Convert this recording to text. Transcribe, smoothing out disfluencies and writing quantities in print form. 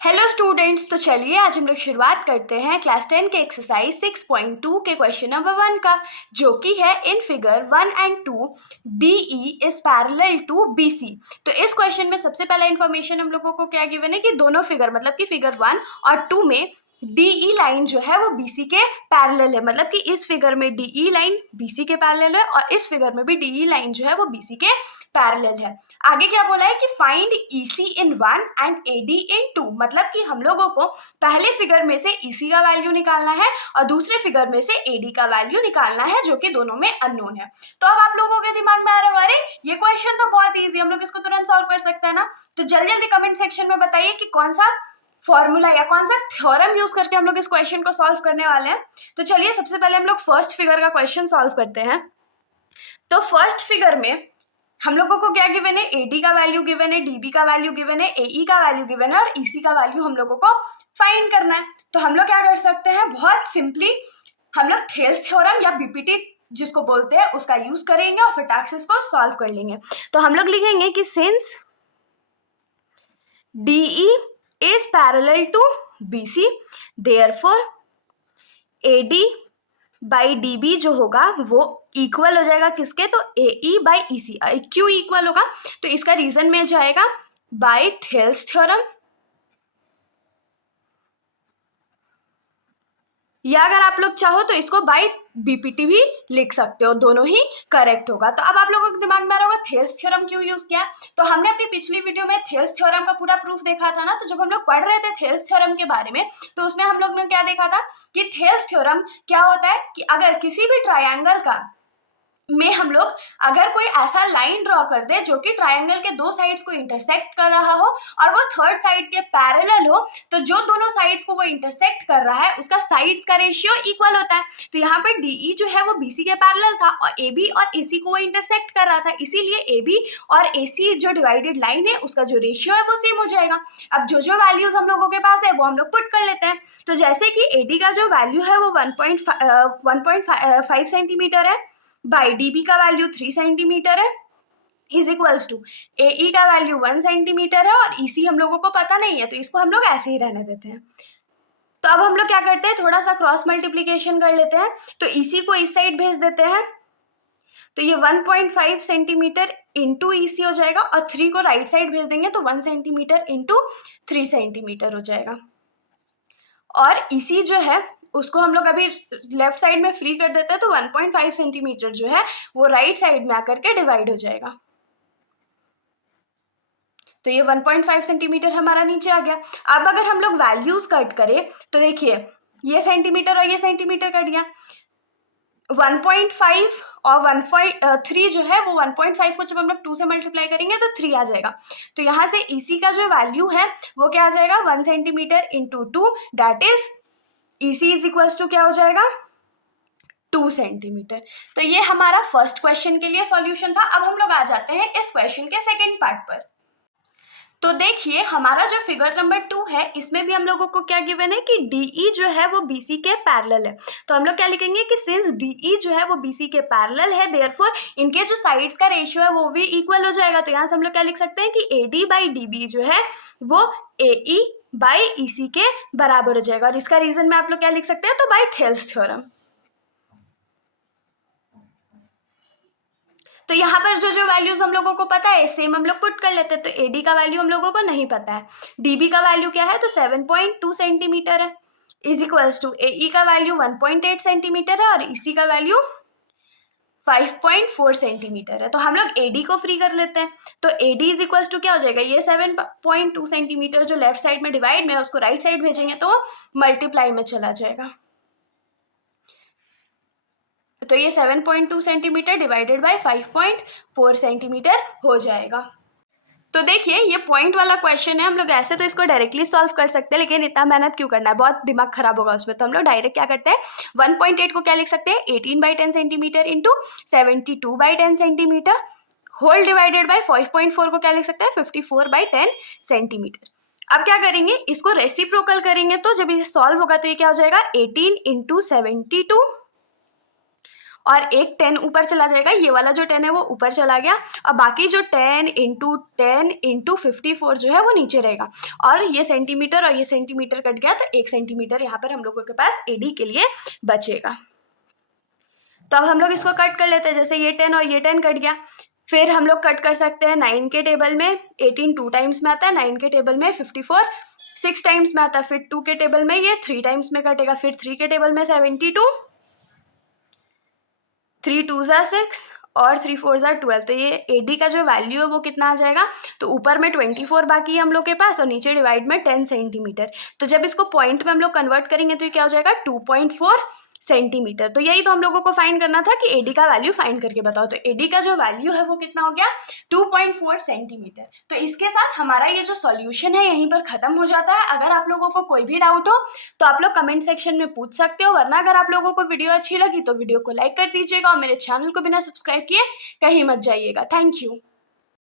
Hello students, तो चलिए आज हम लोग शुरुआत करते हैं क्लास 10 के एक्सरसाइज 6.2 के क्वेश्चन नंबर 1 का, जो कि है in figure 1 and 2 DE is parallel to BC। तो इस क्वेश्चन में सबसे पहला इन्फॉर्मेशन हम लोगों को क्या गिवन है कि दोनों फिगर मतलब कि फिगर 1 और 2 में DE लाइन जो है वो BC के पैरेलल है। मतलब कि इस फिगर में DE लाइन BC के पैरेलल है और इस फिगर में भी DE लाइन जो है वो BC के पैरेलल है। आगे क्या बोला है कि find EC in 1 and AD इन 2। मतलब कि हम लोगों को पहले फिगर में से EC का वैल्यू निकालना है और दूसरे फिगर में से AD का वैल्यू निकालना है, जो कि दोनों में अननोन है। तो अब आप लोगों के दिमाग में आ रहा है, अरे ये क्वेश्चन तो बहुत ईजी, हम लोग इसको तुरंत सॉल्व कर सकते हैं ना। तो जल्दी जल्दी कमेंट सेक्शन में बताइए कि कौन सा फॉर्मूला या कौन सा थ्योरम यूज करके हम लोग इस क्वेश्चन को सॉल्व करने वाले हैं। तो चलिए सबसे पहले हम लोग फर्स्ट फिगर का क्वेश्चन सॉल्व करते हैं। तो फर्स्ट फिगर में हम लोगों को क्या गिवन है, AD का वैल्यू गिवन है, DB का वैल्यू गिवन है, AE का वैल्यू गिवन है और EC का वैल्यू हम लोगों को फाइंड करना है। तो हम लोग क्या कर सकते हैं, बहुत सिंपली हम लोग थेल्स थ्योरम या BPT जिसको बोलते हैं उसका यूज करेंगे और फिर टैक्सेस को सॉल्व कर लेंगे। तो हम लोग लिखेंगे कि since DE is parallel to BC, therefore AD by DB जो होगा वो इक्वल हो जाएगा किसके, तो AE बाई EC। क्यों इक्वल होगा, तो इसका रीजन में जाएगा बाय थेल्स थ्योरम, या अगर आप लोग चाहो तो इसको बाय BPT भी लिख सकते हो, दोनों ही करेक्ट होगा। तो अब आप लोगों के दिमाग में आ रहा होगा थेल्स थ्योरम क्यों यूज किया। तो हमने अपनी पिछली वीडियो में थेल्स थ्योरम का पूरा प्रूफ देखा था ना। तो जब हम लोग पढ़ रहे थे थेल्स थ्योरम के बारे में, तो उसमें हम लोग ने क्या देखा था कि थेल्स थ्योरम क्या होता है कि अगर किसी भी ट्रायंगल का में हम लोग अगर कोई ऐसा लाइन ड्रॉ कर दे जो कि ट्रायंगल के दो साइड्स को इंटरसेक्ट कर रहा हो और वो थर्ड साइड के पैरेलल हो, तो जो दोनों साइड्स को वो इंटरसेक्ट कर रहा है उसका साइड्स का रेशियो इक्वल होता है। तो यहाँ पर DE जो है वो BC के पैरेलल था और AB और AC को वो इंटरसेक्ट कर रहा था, इसीलिए AB और AC जो डिवाइडेड लाइन है उसका जो रेशियो है वो सेम हो जाएगा। अब जो जो वैल्यूज हम लोगों के पास है वो हम लोग पुट कर लेते हैं। तो जैसे कि AD का जो वैल्यू है वो 1.5 सेंटीमीटर है, बाई DB का वैल्यू 3 सेंटीमीटर है, इज इक्वल्स टू AE का वैल्यू 1 सेंटीमीटर है और EC हम लोगों को पता नहीं है, तो इसको हम लोग ऐसे ही रहने देते हैं। तो अब हम लोग क्या करते हैं, थोड़ा सा क्रॉस मल्टीप्लीकेशन कर लेते हैं। तो EC को इस साइड भेज देते हैं, तो ये 1.5 सेंटीमीटर इंटू EC हो जाएगा और 3 को राइट साइड भेज देंगे तो 1 सेंटीमीटर इंटू 3 सेंटीमीटर हो जाएगा। और EC जो है उसको हम लोग अभी लेफ्ट साइड में फ्री कर देते हैं, तो 1.5 सेंटीमीटर जो है वो राइट साइड में आकर के डिवाइड हो जाएगा। तो ये 1.5 सेंटीमीटर हमारा नीचे आ गया। अब अगर हम लोग वैल्यूज कट करें तो देखिए ये सेंटीमीटर और ये सेंटीमीटर कट गया। 1.5 और 1.3 जो है वो 1.5 को जब हम लोग 2 से मल्टीप्लाई करेंगे तो 3 आ जाएगा। तो यहाँ से EC का जो वैल्यू है वो क्या आ जाएगा, 1 centimetre into 2, that is EC is equals to क्या हो जाएगा, 2 सेंटीमीटर। तो ये हमारा फर्स्ट क्वेश्चन के लिए सॉल्यूशन था। अब हम लोग आ जाते हैं इस क्वेश्चन के सेकंड पार्ट पर। तो देखिए हमारा जो फिगर नंबर 2 है इसमें भी हम लोगों को क्या गिवन है कि DE जो है वो BC के पैरेलल है। तो हम लोग क्या लिखेंगे कि सिंस DE जो है वो BC के पैरेलल है, देयरफॉर इनके जो साइड्स का रेशियो है वो भी इक्वल हो जाएगा। तो यहाँ से हम लोग क्या लिख सकते हैं कि AD बाई DB जो है वो AE बाई EC के बराबर हो जाएगा। और इसका रीजन में आप लोग क्या लिख सकते हैं, तो बाई थेल्स थ्योरम। तो यहाँ पर जो जो वैल्यूज हम लोगों को पता है सेम हम लोग पुट कर लेते हैं। तो AD का वैल्यू हम लोगों को नहीं पता है, DB का वैल्यू क्या है, तो 7.2 सेंटीमीटर है, इज इक्वल्स टू AE का वैल्यू 1.8 सेंटीमीटर है और EC का वैल्यू 5.4 सेंटीमीटर है। तो हम लोग AD को फ्री कर लेते हैं। तो AD इज इक्वल्स टू क्या हो जाएगा, ये 7.2 सेंटीमीटर जो लेफ्ट साइड में डिवाइड में है उसको राइट साइड भेजेंगे तो मल्टीप्लाई में चला जाएगा। तो ये 7.2 सेंटीमीटर डिवाइडेड बाय 5.4 सेंटीमीटर हो जाएगा। तो देखिए ये पॉइंट वाला क्वेश्चन है, हम लोग ऐसे तो इसको डायरेक्टली सॉल्व कर सकते हैं, लेकिन इतना मेहनत क्यों करना है, बहुत दिमाग खराब होगा उसमें। तो हम लोग डायरेक्ट क्या करते हैं, 1.8 को क्या लिख सकते हैं, 18/10 centimetre into 72/10 centimetre whole divided by 5.4 को क्या लिख सकते हैं, 54/10 सेंटीमीटर। अब क्या करेंगे, इसको रेसिप्रोकल करेंगे तो जब ये सॉल्व होगा तो ये क्या हो जाएगा, 18 इंटू 72 और एक 10 ऊपर चला जाएगा, ये वाला जो 10 है वो ऊपर चला गया, और बाकी जो 10 इंटू 10 इंटू 54 जो है वो नीचे रहेगा, और ये सेंटीमीटर और ये सेंटीमीटर कट गया, तो 1 सेंटीमीटर यहाँ पर हम लोगों के पास एडी के लिए बचेगा। तो अब हम लोग इसको कट कर लेते हैं, जैसे ये 10 और ये 10 कट गया। फिर हम लोग कट कर सकते हैं 9 के टेबल में, 18 2 टाइम्स में आता है, 9 के टेबल में 54 6 टाइम्स में आता है, फिर 2 के टेबल में ये 3 टाइम्स में कटेगा, फिर 3 के टेबल में 72, 3 2 ज़ा 6 और 3 4 ज़ा 12। तो ये एडी का जो वैल्यू है वो कितना आ जाएगा, तो ऊपर में 24 बाकी है हम लोग के पास और नीचे डिवाइड में 10 सेंटीमीटर। तो जब इसको पॉइंट में हम लोग कन्वर्ट करेंगे तो ये क्या हो जाएगा 2.4 सेंटीमीटर। तो यही तो हम लोगों को फाइंड करना था कि एडी का वैल्यू फाइंड करके बताओ। तो एडी का जो वैल्यू है वो कितना हो गया 2.4 सेंटीमीटर। तो इसके साथ हमारा ये जो सॉल्यूशन है यहीं पर खत्म हो जाता है। अगर आप लोगों को कोई भी डाउट हो तो आप लोग कमेंट सेक्शन में पूछ सकते हो, वरना अगर आप लोगों को वीडियो अच्छी लगी तो वीडियो को लाइक कर दीजिएगा और मेरे चैनल को बिना सब्सक्राइब किए कहीं मत जाइएगा। Thank you.